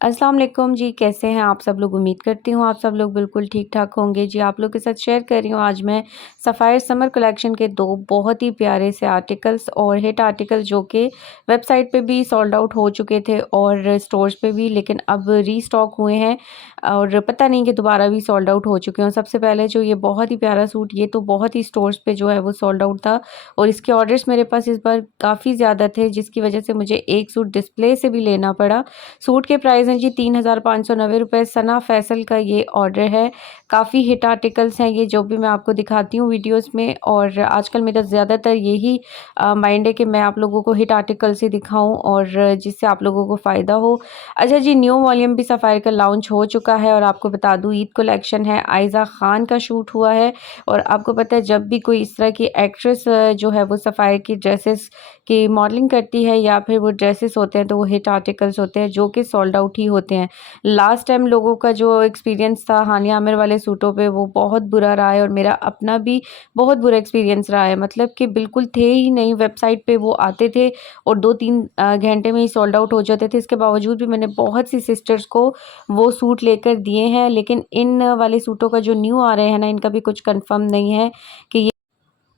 अस्सलाम वालेकुम जी, कैसे हैं आप सब लोग? उम्मीद करती हूँ आप सब लोग बिल्कुल ठीक-ठाक होंगे। जी, आप लोग के साथ शेयर कर रही हूँ आज मैं सफ़ायर समर कलेक्शन के 2 बहुत ही प्यारे से आर्टिकल्स और हिट आर्टिकल जो कि वेबसाइट पे भी सोल्ड आउट हो चुके थे और स्टोर्स पे भी, लेकिन अब रीस्टॉक हुए हैं और पता नहीं कि दोबारा भी सोल्ड आउट हो चुके हैं। सबसे पहले जो ये बहुत ही प्यारा सूट, ये तो बहुत ही स्टोर्स पे जो है वो सोल्ड आउट था और इसके ऑर्डर्स मेरे पास इस बार काफ़ी ज़्यादा थे, जिसकी वजह से मुझे एक सूट डिस्प्ले से भी लेना पड़ा। सूट के प्राइस हैं जी 3,590 रुपए। सना फैसल का ये ऑर्डर है। काफ़ी हिट आर्टिकल्स हैं ये, जो भी मैं आपको दिखाती हूँ वीडियोस में, और आजकल मेरा ज़्यादातर यही माइंड है कि मैं आप लोगों को हिट आर्टिकल्स ही दिखाऊं और जिससे आप लोगों को फ़ायदा हो। अच्छा जी, न्यू वॉल्यूम भी सफ़ायर का लॉन्च हो चुका है और आपको बता दूँ ईद कलेक्शन है, आयज़ा खान का शूट हुआ है। और आपको पता है जब भी कोई इस तरह की एक्ट्रेस जो है वो सफ़ायर की ड्रेसेस की मॉडलिंग करती है या फिर वो ड्रेसेस होते हैं तो वो हिट आर्टिकल्स होते हैं जो कि सोल्ड आउट ही होते हैं। लास्ट टाइम लोगों का जो एक्सपीरियंस था हानिया आमिर वाले सूटों पे, वो बहुत बुरा रहा है और मेरा अपना भी बहुत बुरा एक्सपीरियंस रहा है। मतलब कि बिल्कुल थे ही नहीं, वेबसाइट पे वो आते थे और 2-3 घंटे में ही सोल्ड आउट हो जाते थे। इसके बावजूद भी मैंने बहुत सी सिस्टर्स को वो सूट लेकर दिए हैं, लेकिन इन वाले सूटों का जो न्यू आ रहे हैं ना, इनका भी कुछ कंफर्म नहीं है कि ये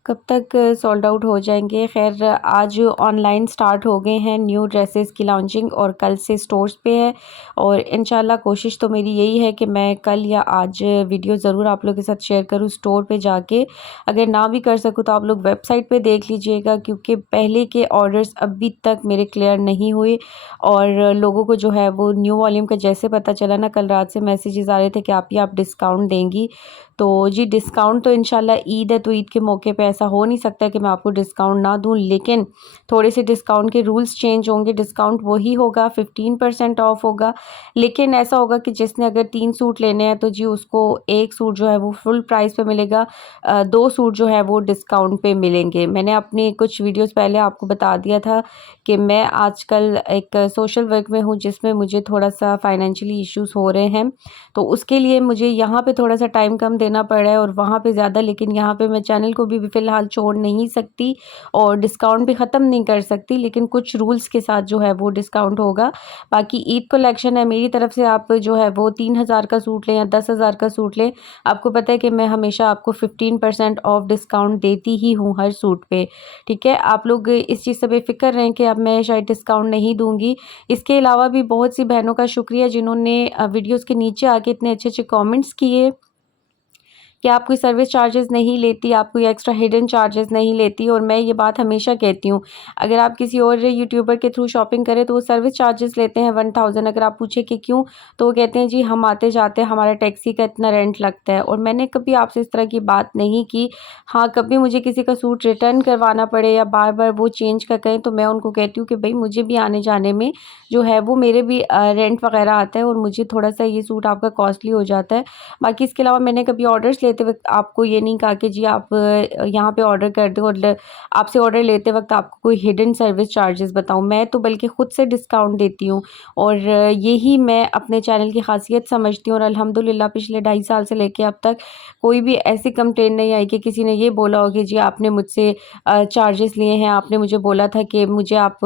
कब तक सोल्ड आउट हो जाएंगे। खैर, आज ऑनलाइन स्टार्ट हो गए हैं न्यू ड्रेसेस की लॉन्चिंग और कल से स्टोर्स पे है और इंशाल्लाह कोशिश तो मेरी यही है कि मैं कल या आज वीडियो ज़रूर आप लोगों के साथ शेयर करूँ स्टोर पे जाके। अगर ना भी कर सकूँ तो आप लोग वेबसाइट पे देख लीजिएगा, क्योंकि पहले के ऑर्डर्स अभी तक मेरे क्लियर नहीं हुए और लोगों को जो है वो न्यू वॉल्यूम का जैसे पता चला ना, कल रात से मैसेजेस आ रहे थे कि आप डिस्काउंट देंगी। तो जी, डिस्काउंट तो इंशाल्लाह ईद है तो ईद के मौके पे ऐसा हो नहीं सकता कि मैं आपको डिस्काउंट ना दूं, लेकिन थोड़े से डिस्काउंट के रूल्स चेंज होंगे। डिस्काउंट वही होगा, 15% ऑफ होगा, लेकिन ऐसा होगा कि जिसने अगर 3 सूट लेने हैं तो जी उसको 1 सूट जो है वो फुल प्राइस पे मिलेगा, 2 सूट जो है वो डिस्काउंट पे मिलेंगे। मैंने अपनी कुछ वीडियोस पहले आपको बता दिया था कि मैं आजकल एक सोशल वर्क में हूँ जिसमें मुझे थोड़ा सा फाइनेंशियली इश्यूज़ हो रहे हैं, तो उसके लिए मुझे यहाँ पे थोड़ा सा टाइम कम देना पड़ रहा है और वहाँ पे ज़्यादा, लेकिन यहाँ पे मैं चैनल को भी फ़िलहाल छोड़ नहीं सकती और डिस्काउंट भी ख़त्म नहीं कर सकती, लेकिन कुछ रूल्स के साथ जो है वो डिस्काउंट होगा। बाकी ईद कलेक्शन है, मेरी तरफ से आप जो है वो 3,000 का सूट लें या 10,000 का सूट लें, आपको पता है कि मैं हमेशा आपको 15% ऑफ डिस्काउंट देती ही हूँ हर सूट पे। ठीक है, आप लोग इस चीज़ से बेफिक्र रहें कि अब मैं शायद डिस्काउंट नहीं दूँगी। इसके अलावा भी बहुत सी बहनों का शुक्रिया जिन्होंने वीडियोज़ के नीचे आके इतने अच्छे-अच्छे कमेंट्स किए कि आप कोई सर्विस चार्जेस नहीं लेती, आप कोई एक्स्ट्रा हिडन चार्जेस नहीं लेती, और मैं ये बात हमेशा कहती हूँ, अगर आप किसी और यूट्यूबर के थ्रू शॉपिंग करें तो वो सर्विस चार्जेस लेते हैं 1000। अगर आप पूछे कि क्यों, तो वो कहते हैं जी हम आते-जाते हमारा टैक्सी का इतना रेंट लगता है, और मैंने कभी आपसे इस तरह की बात नहीं की। हाँ, कभी मुझे किसी का सूट रिटर्न करवाना पड़े या बार-बार वो चेंज का कहें तो मैं उनको कहती हूँ कि भई मुझे भी आने-जाने में जो है वो मेरे भी रेंट वगैरह आता है और मुझे थोड़ा-सा ये सूट आपका कॉस्टली हो जाता है। बाकी इसके अलावा मैंने कभी ऑर्डर्स लेते वक़्त आपको ये नहीं कहा कि जी आप यहाँ पे ऑर्डर कर दो और आपसे ऑर्डर लेते वक़्त आपको कोई हिडन सर्विस चार्जेस बताऊँ। मैं तो बल्कि खुद से डिस्काउंट देती हूँ और यही मैं अपने चैनल की ख़ासियत समझती हूँ और अल्हम्दुलिल्लाह पिछले 2.5 साल से लेके अब तक कोई भी ऐसी कंप्लेंट नहीं आई कि किसी ने ये बोला हो कि जी आपने मुझसे चार्जेस लिए हैं, आपने मुझे बोला था कि मुझे आप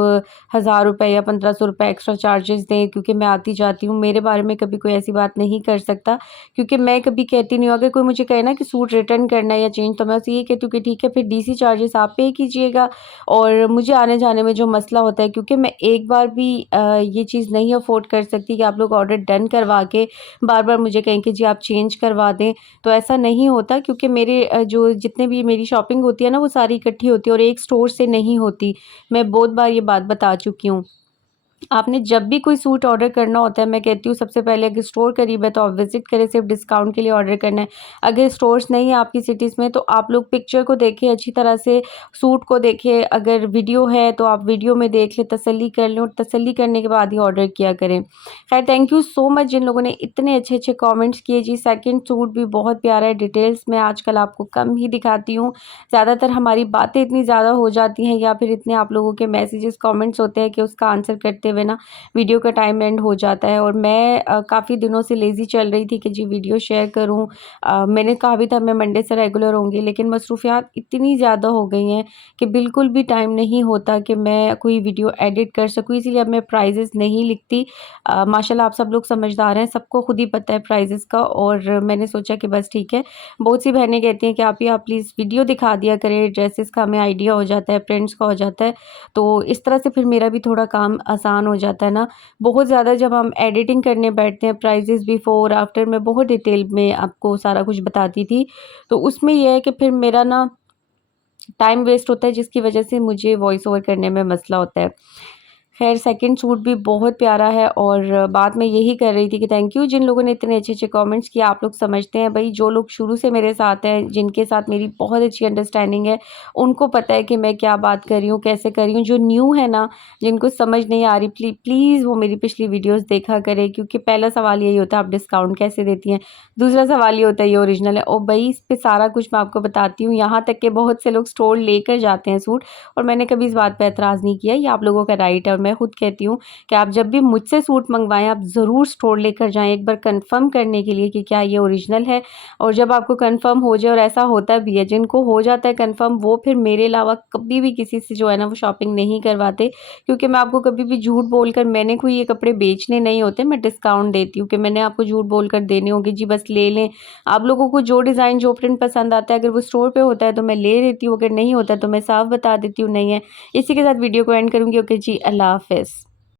1000 रुपए या 1500 रुपए एक्स्ट्रा चार्जेस दें क्योंकि मैं आती-जाती हूँ। मेरे बारे में कभी कोई ऐसी बात नहीं कर सकता, क्योंकि मैं कभी कहती नहीं हूँ। अगर कोई मुझे कहे ना कि सूट रिटर्न करना है या चेंज, तो मैं उसे ये कहती हूँ कि ठीक है फिर डीसी चार्जेस आप पे कीजिएगा और मुझे आने जाने में जो मसला होता है, क्योंकि मैं एक बार भी ये चीज़ नहीं अफोर्ड कर सकती कि आप लोग ऑर्डर डन करवा के बार बार मुझे कहें कि जी आप चेंज करवा दें। तो ऐसा नहीं होता, क्योंकि मेरे जो जितने भी मेरी शॉपिंग होती है ना वो सारी इकट्ठी होती है और एक स्टोर से नहीं होती। मैं बहुत बार ये बात बता चुकी हूँ। आपने जब भी कोई सूट ऑर्डर करना होता है, मैं कहती हूँ सबसे पहले अगर स्टोर करीब है तो आप विज़िट करें, सिर्फ डिस्काउंट के लिए ऑर्डर करना है। अगर स्टोर्स नहीं है आपकी सिटीज़ में तो आप लोग पिक्चर को देखें अच्छी तरह से, सूट को देखें, अगर वीडियो है तो आप वीडियो में देख लें, तसल्ली कर लें और तसल्ली करने के बाद ही ऑर्डर किया करें। खैर, थैंक यू सो मच जिन लोगों ने इतने अच्छे-अच्छे कमेंट्स किए जी। सेकंड सूट भी बहुत प्यारा है, डिटेल्स मैं आजकल आपको कम ही दिखाती हूँ। ज़्यादातर हमारी बातें इतनी ज़्यादा हो जाती हैं या फिर इतने आप लोगों के मैसेजेस, कमेंट्स होते हैं कि उसका आंसर करते हुए ना वीडियो का टाइम एंड हो जाता है। और मैं काफ़ी दिनों से लेज़ी चल रही थी कि जी वीडियो शेयर करूँ। मैंने कहा भी था मैं मंडे से रेगुलर होंगी, लेकिन मसरूफ़ियात इतनी ज़्यादा हो गई हैं कि बिल्कुल भी टाइम नहीं होता कि मैं कोई वीडियो एडिट कर सकूँ। इसीलिए अब मैं प्राइजेज़ नहीं लिखती। माशाल्लाह आप सब लोग समझदार हैं, सबको खुद ही पता है प्राइजेज़ का। और मैंने सोचा कि बस ठीक है, बहुत सी बहनें कहती हैं कि आप ही प्लीज़ वीडियो दिखा दिया करें, ड्रेसेस का हमें आइडिया हो जाता है, प्रिंट्स का हो जाता है। तो इस तरह से फिर मेरा भी थोड़ा काम आसान हो जाता है ना। बहुत ज़्यादा जब हम एडिटिंग करने बैठते हैं, प्राइजेज़ बिफ़ोर आफ्टर मैं बहुत डिटेल में आपको सारा कुछ बताती थी। तो उसमें ये है कि फिर मेरा ना टाइम वेस्ट होता है, जिसकी वजह से मुझे वॉइस ओवर करने में मसला होता है। ख़ैर सेकंड सूट भी बहुत प्यारा है। और बात मैं यही कर रही थी कि थैंक यू जिन लोगों ने इतने अच्छे-अच्छे कमेंट्स किए। आप लोग समझते हैं भई, जो लोग शुरू से मेरे साथ हैं, जिनके साथ मेरी बहुत अच्छी अंडरस्टैंडिंग है, उनको पता है कि मैं क्या बात कर रही हूँ, कैसे कर रही हूँ। जो न्यू है ना, जिनको समझ नहीं आ रही, प्लीज़ वो मेरी पिछली वीडियोज़ देखा करें, क्योंकि पहला सवाल यही होता है आप डिस्काउंट कैसे देती हैं? दूसरा सवाल ये होता है ये ओरिजिनल है? और भई इस पे सारा कुछ मैं आपको बताती हूँ, यहाँ तक कि बहुत से लोग स्टोर लेकर जाते हैं सूट, और मैंने कभी इस बात पे एतराज़ नहीं किया। ये आप लोगों का राइट है। और मैं खुद कहती हूँ कि आप जब भी मुझसे सूट मंगवाएं, आप ज़रूर स्टोर लेकर जाएं एक बार कंफर्म करने के लिए कि क्या ये ओरिजिनल है। और जब आपको कंफर्म हो जाए, और ऐसा होता भी है, जिनको हो जाता है कंफर्म, वो फिर मेरे अलावा कभी भी किसी से जो है ना वो शॉपिंग नहीं करवाते। क्योंकि मैं आपको कभी भी झूठ बोलकर, मैंने कोई ये कपड़े बेचने नहीं होते, मैं डिस्काउंट देती हूँ कि मैंने आपको झूठ बोलकर देने होंगे जी बस ले लें। आप लोगों को जो डिज़ाइन जो प्रिंट पसंद आता है, अगर वो स्टोर पे होता है तो मैं ले लेती हूँ, अगर नहीं होता तो मैं साफ बता देती हूँ नहीं है। इसी के साथ वीडियो को एंड करूँगी। ओके जी, अल्लाह हाफ़िज़।